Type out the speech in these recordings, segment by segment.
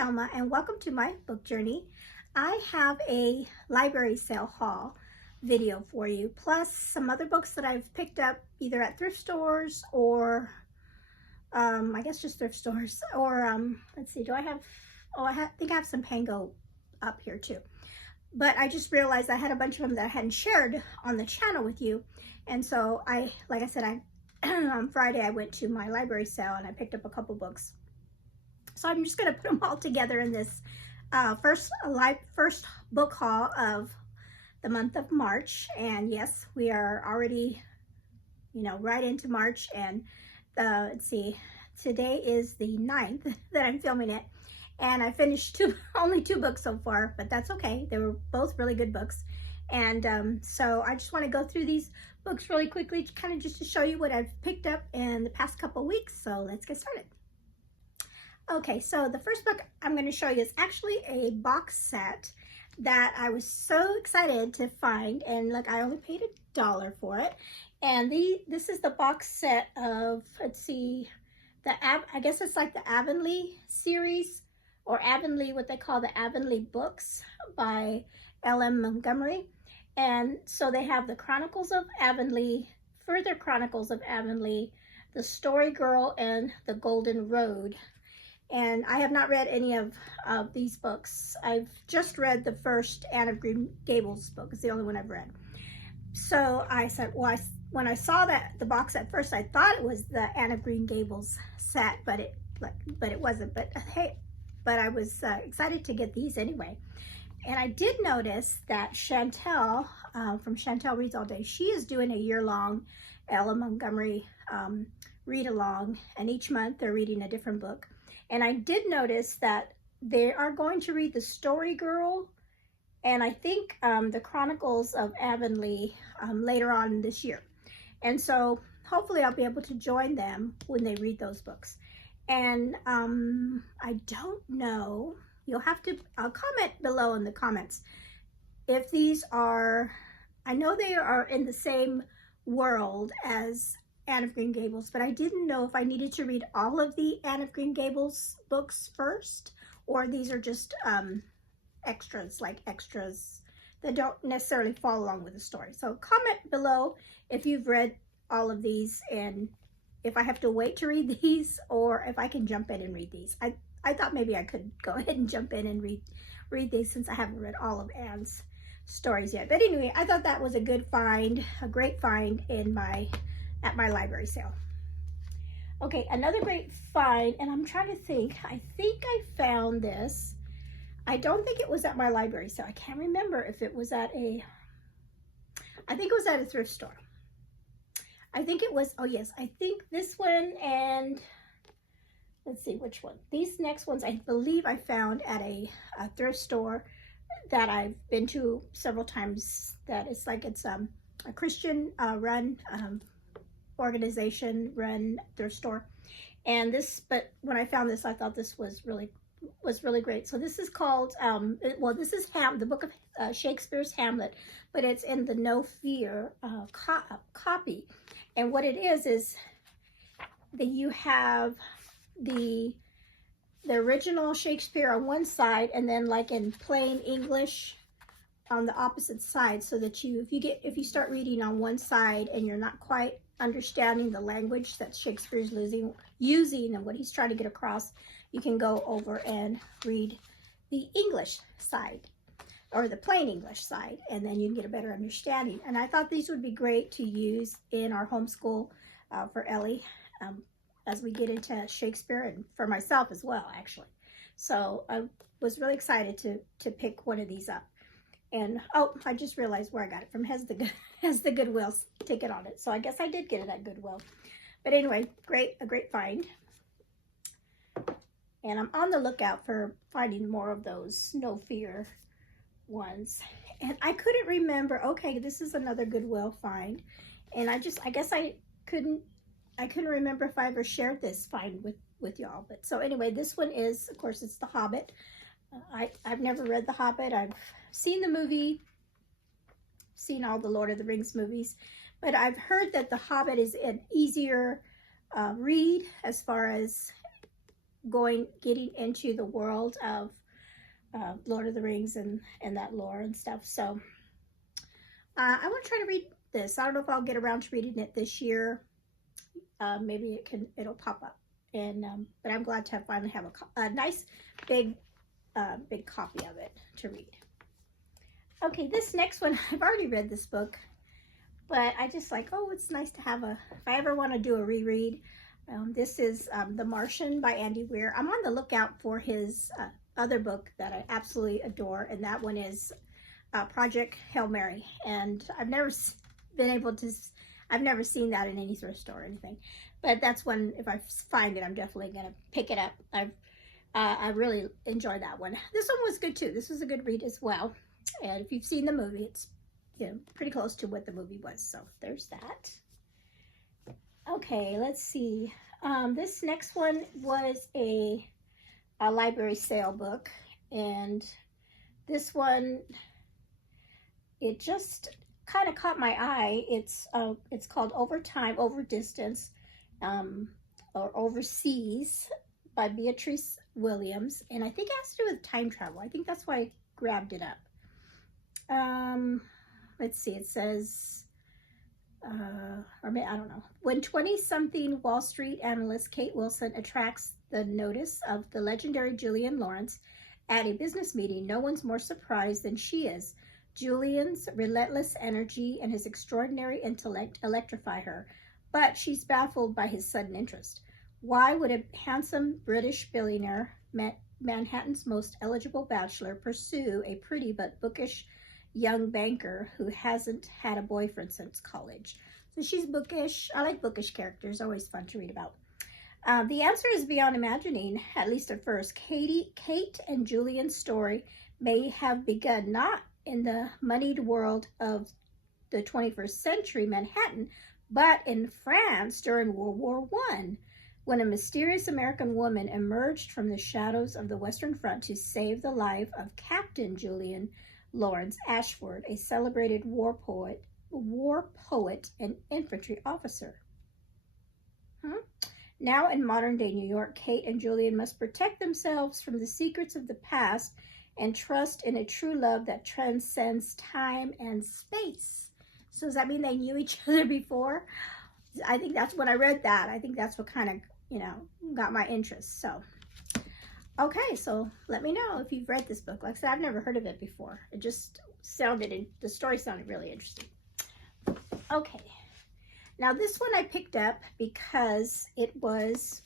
Selma and welcome to my book journey. I have a library sale haul video for you, plus some other books that I've picked up either at thrift stores or I guess just thrift stores, or let's see, do I have, think I have some Pango up here too. But I just realized I had a bunch of them that I hadn't shared on the channel with you. And so like I said, on Friday I went to my library sale and I picked up a couple books. So I'm just going to put them all together in this first book haul of the month of March. And yes, we are already, right into March. And let's see, today is the 9th that I'm filming it. And I finished only two books so far, but that's okay. They were both really good books. And so I just want to go through these books really quickly, kind of just to show you what I've picked up in the past couple weeks. So let's get started. Okay, so the first book I'm going to show you is actually a box set that I was so excited to find. And look, I only paid $1 for it. And this is the box set of, let's see, I guess it's like the Avonlea series, or Avonlea, what they call the Avonlea books by L.M. Montgomery. And so they have the Chronicles of Avonlea, Further Chronicles of Avonlea, The Story Girl, and The Golden Road. And I have not read any of these books. I've just read the first Anne of Green Gables book. It's the only one I've read. So I said, well, when I saw the box at first, I thought it was the Anne of Green Gables set, but it wasn't. But hey, I was excited to get these anyway. And I did notice that Chantel from Chantel Reads All Day, she is doing a year-long L.M. Montgomery read-along, and each month they're reading a different book. And I did notice that they are going to read The Story Girl and I think the Chronicles of Avonlea later on this year. And so hopefully I'll be able to join them when they read those books. And I don't know, I'll comment below in the comments if these are, I know they are in the same world as Anne of Green Gables, but I didn't know if I needed to read all of the Anne of Green Gables books first, or these are just extras that don't necessarily follow along with the story. So comment below if you've read all of these and if I have to wait to read these or if I can jump in and read these. I thought maybe I could go ahead and jump in and read these since I haven't read all of Anne's stories yet. But anyway, I thought that was a good find, a great find at my library sale. Okay, another great find, and I'm trying to think. I think I found this. I don't think it was at my library sale. I can't remember if it was at I think it was at a thrift store. I think it was, oh yes, I think this one, and let's see which one. These next ones I believe I found at a thrift store that I've been to several times. That it's a Christian run organization run thrift store. And but when I found this, I thought this was really great. So this is called this is the book of Shakespeare's Hamlet, but it's in the No Fear copy. And what it is that you have the original Shakespeare on one side, and then like in plain English on the opposite side, so that if you start reading on one side and you're not quite understanding the language that Shakespeare's using and what he's trying to get across, you can go over and read the English side or the plain English side, and then you can get a better understanding. And I thought these would be great to use in our homeschool for Ellie as we get into Shakespeare, and for myself as well, actually. So I was really excited to pick one of these up. And oh, I just realized where I got it from. Has the Goodwill ticket on it. So I guess I did get it at Goodwill. But anyway, a great find. And I'm on the lookout for finding more of those No Fear ones. And I couldn't remember. Okay, this is another Goodwill find. And I guess I couldn't remember if I ever shared this find with y'all. But so anyway, this one is, of course, it's The Hobbit. I've never read The Hobbit. I've seen the movie, seen all the Lord of the Rings movies, but I've heard that The Hobbit is an easier read as far as getting into the world of Lord of the Rings and that lore and stuff. So I want to try to read this. I don't know if I'll get around to reading it this year. Maybe it'll pop up. And but I'm glad to finally have a nice big copy of it to read. Okay, this next one, I've already read this book, but I just like, oh, it's nice to have if I ever want to do a reread. This is The Martian by Andy Weir. I'm on the lookout for his other book that I absolutely adore, and that one is Project Hail Mary. And I've never seen that in any thrift store or anything, but that's one, if I find it, I'm definitely going to pick it up. I really enjoyed that one. This one was good too. This was a good read as well. And if you've seen the movie, it's pretty close to what the movie was. So there's that. Okay, let's see. This next one was a library sale book, and this one, it just kind of caught my eye. It's called Over Time, Over Distance, or Overseas by Beatrice Williams, and I think it has to do with time travel. I think that's why I grabbed it up. Let's see, it says, or maybe, I don't know. When 20-something Wall Street analyst Kate Wilson attracts the notice of the legendary Julian Lawrence at a business meeting, no one's more surprised than she is. Julian's relentless energy and his extraordinary intellect electrify her, but she's baffled by his sudden interest. Why would a handsome British billionaire, Manhattan's most eligible bachelor, pursue a pretty but bookish young banker who hasn't had a boyfriend since college? So she's bookish. I like bookish characters, always fun to read about. The answer is beyond imagining, at least at first. Kate and Julian's story may have begun not in the moneyed world of the 21st century Manhattan, but in France during World War I, when a mysterious American woman emerged from the shadows of the Western Front to save the life of Captain Julian Lawrence Ashford, a celebrated war poet and infantry officer. Now in modern-day New York, Kate and Julian must protect themselves from the secrets of the past and trust in a true love that transcends time and space. So does that mean they knew each other before? I think that's when I read that. I think that's what kind of, got my interest. So, okay, so let me know if you've read this book. Like I said, I've never heard of it before. It just the story sounded really interesting. Okay, now this one I picked up because it was,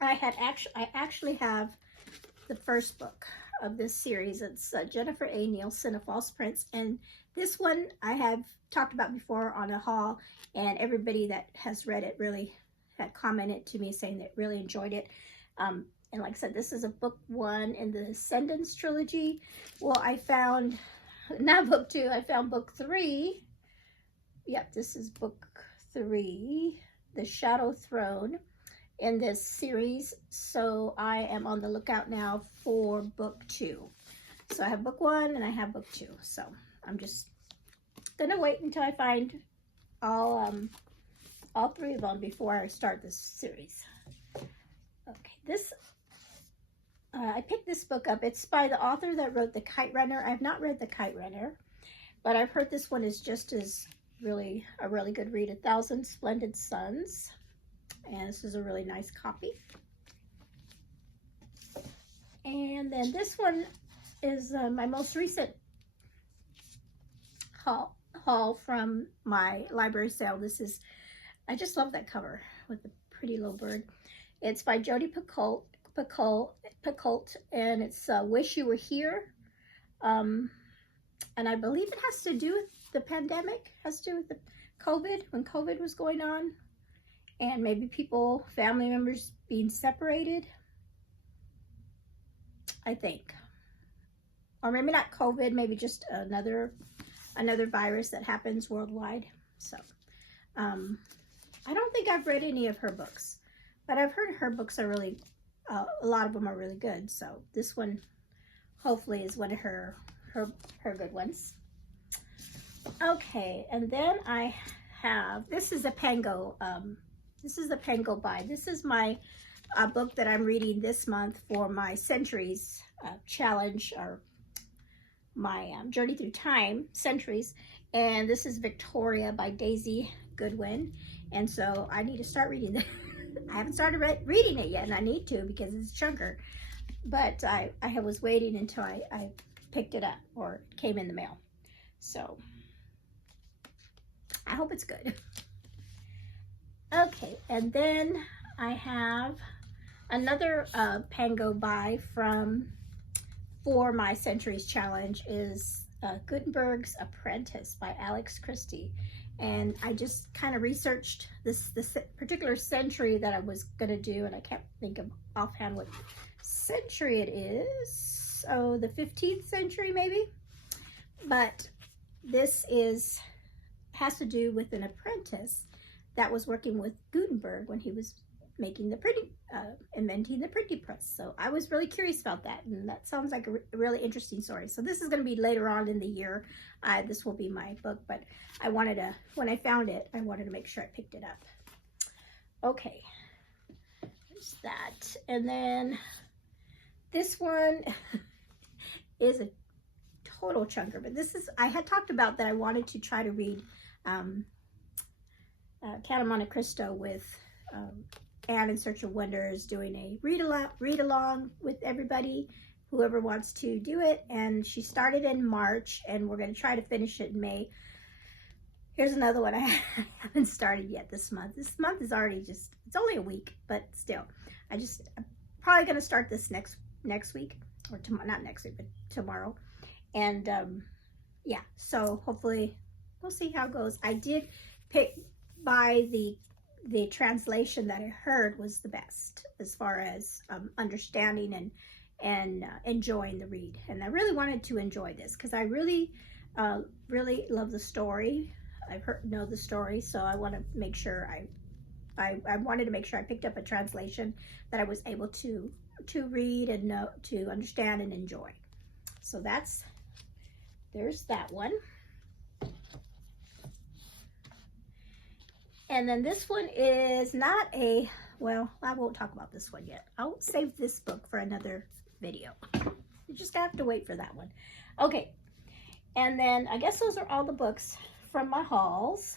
I actually have the first book of this series. It's Jennifer A. Nielsen, A False Prince, and this one I have talked about before on a haul, and everybody that has read it really had commented to me saying they really enjoyed it. And like I said, this is a book 1 in the Ascendance trilogy. Well, I found, not book 2, I found book 3. Yep, this is book 3, The Shadow Throne, in this series. So I am on the lookout now for book 2. So I have book 1 and I have book 2. So I'm just gonna wait until I find all 3 of them before I start this series. Okay, I picked this book up. It's by the author that wrote The Kite Runner. I've not read The Kite Runner, but I've heard this one is just as a really good read. 1,000 Splendid Suns, and this is a really nice copy. And then this one is my most recent haul from my library sale. This is, I just love that cover with the pretty little bird. It's by Jodi Picoult, and it's Wish You Were Here. And I believe it has to do with the pandemic, has to do with the COVID, when COVID was going on, and maybe family members being separated, I think. Or maybe not COVID, maybe just another virus that happens worldwide. So, I don't think I've read any of her books, but I've heard her books are really, a lot of them are really good. So this one hopefully is one of her good ones. Okay, and then I have, this is a Pango buy. This is my a book that I'm reading this month for my Centuries challenge, or my Journey Through Time Centuries. And this is Victoria by Daisy Goodwin. And so I need to start reading that. I haven't started reading it yet, and I need to because it's a chunker. But I was waiting until I picked it up or it came in the mail. So I hope it's good. Okay, and then I have another Pango buy for my Centuries Challenge is Gutenberg's Apprentice by Alex Christie. And I just kind of researched this particular century that I was going to do, and I can't think of offhand what century it is. Oh, the 15th century maybe. But this has to do with an apprentice that was working with Gutenberg when he was making inventing the printing press. So I was really curious about that, and that sounds like a really interesting story. So this is going to be later on in the year. This will be my book, but I wanted to, when I found it, I wanted to make sure I picked it up. Okay, there's that. And then this one is a total chunker, but this is, I had talked about that I wanted to try to read Count of Monte Cristo with Anne in Search of Wonders, doing a read along with everybody, whoever wants to do it. And she started in March, and we're going to try to finish it in May. Here's another one I haven't started yet this month. This month is already it's only a week, but still, I'm probably going to start this next week, or not next week, but tomorrow. And yeah, so hopefully we'll see how it goes. I did buy the translation that I heard was the best as far as understanding and enjoying the read. And I really wanted to enjoy this because I really love the story. I've know the story, so I want to make sure I wanted to make sure I picked up a translation that I was able to read and know, to understand and enjoy. So there's that one. And then this one is not well, I won't talk about this one yet. I'll save this book for another video. You just have to wait for that one. Okay, and then I guess those are all the books from my hauls.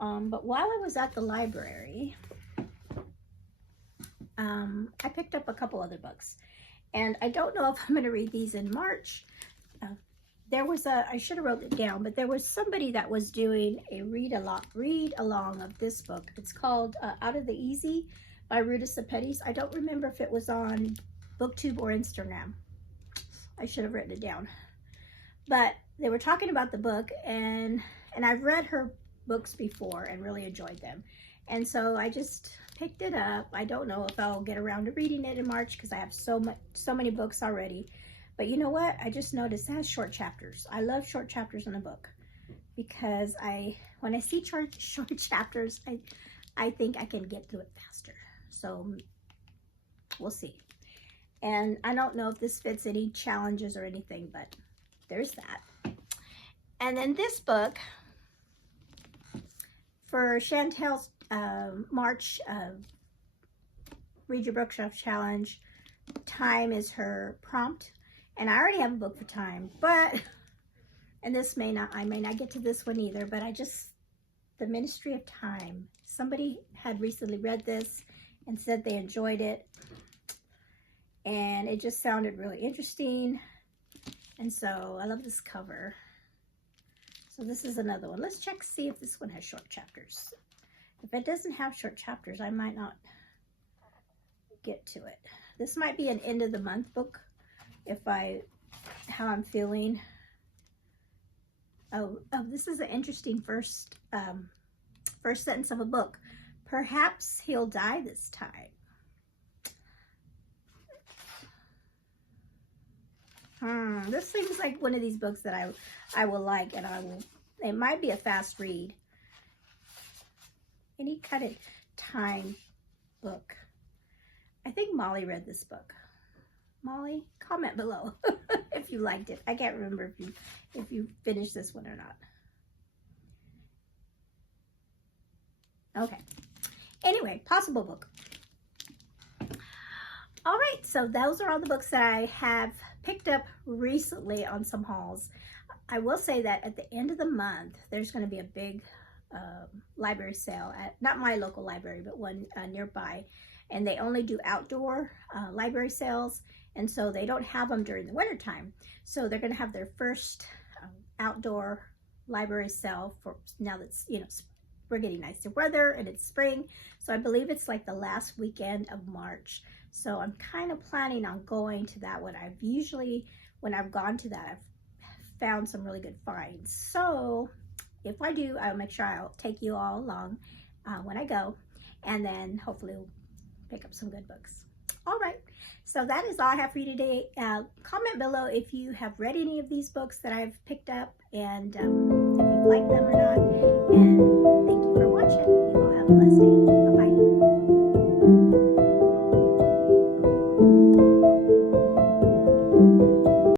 But while I was at the library, I picked up a couple other books. And I don't know if I'm going to read these in March. There was I should have wrote it down, but there was somebody that was doing a read along of this book. It's called Out of the Easy by Ruta Sepetys. I don't remember if it was on BookTube or Instagram. I should have written it down. But they were talking about the book, and I've read her books before and really enjoyed them. And so I just picked it up. I don't know if I'll get around to reading it in March because I have so many books already. But you know what? I just noticed it has short chapters. I love short chapters in a book because when I see short chapters, I think I can get through it faster. So we'll see. And I don't know if this fits any challenges or anything, but there's that. And then this book for Chantel's March Read Your Bookshelf Challenge, Time is her prompt. And I already have a book for Time, but, and I may not get to this one either, but The Ministry of Time. Somebody had recently read this and said they enjoyed it. And it just sounded really interesting. And so I love this cover. So this is another one. Let's check, see if this one has short chapters. If it doesn't have short chapters, I might not get to it. This might be an end of the month book. How I'm feeling. Oh, this is an interesting first sentence of a book. Perhaps he'll die this time. This seems like one of these books that I will like, and it might be a fast read. Any kind of time book. I think Molly read this book. Molly, comment below if you liked it. I can't remember if you finished this one or not. Okay. Anyway, possible book. All right, so those are all the books that I have picked up recently on some hauls. I will say that at the end of the month, there's going to be a big library sale at, not my local library, but one nearby. And they only do outdoor library sales. And so they don't have them during the winter time. So they're going to have their first outdoor library sale for now that's, you know, we're getting nicer weather and it's spring. So I believe it's like the last weekend of March. So I'm kind of planning on going to that one. I've usually, when I've gone to that, I've found some really good finds. So if I do, I'll make sure I'll take you all along when I go, and then hopefully we'll pick up some good books. All right, so that is all I have for you today. Comment below if you have read any of these books that I've picked up, and if you like them or not. And thank you for watching. You all have a blessed day.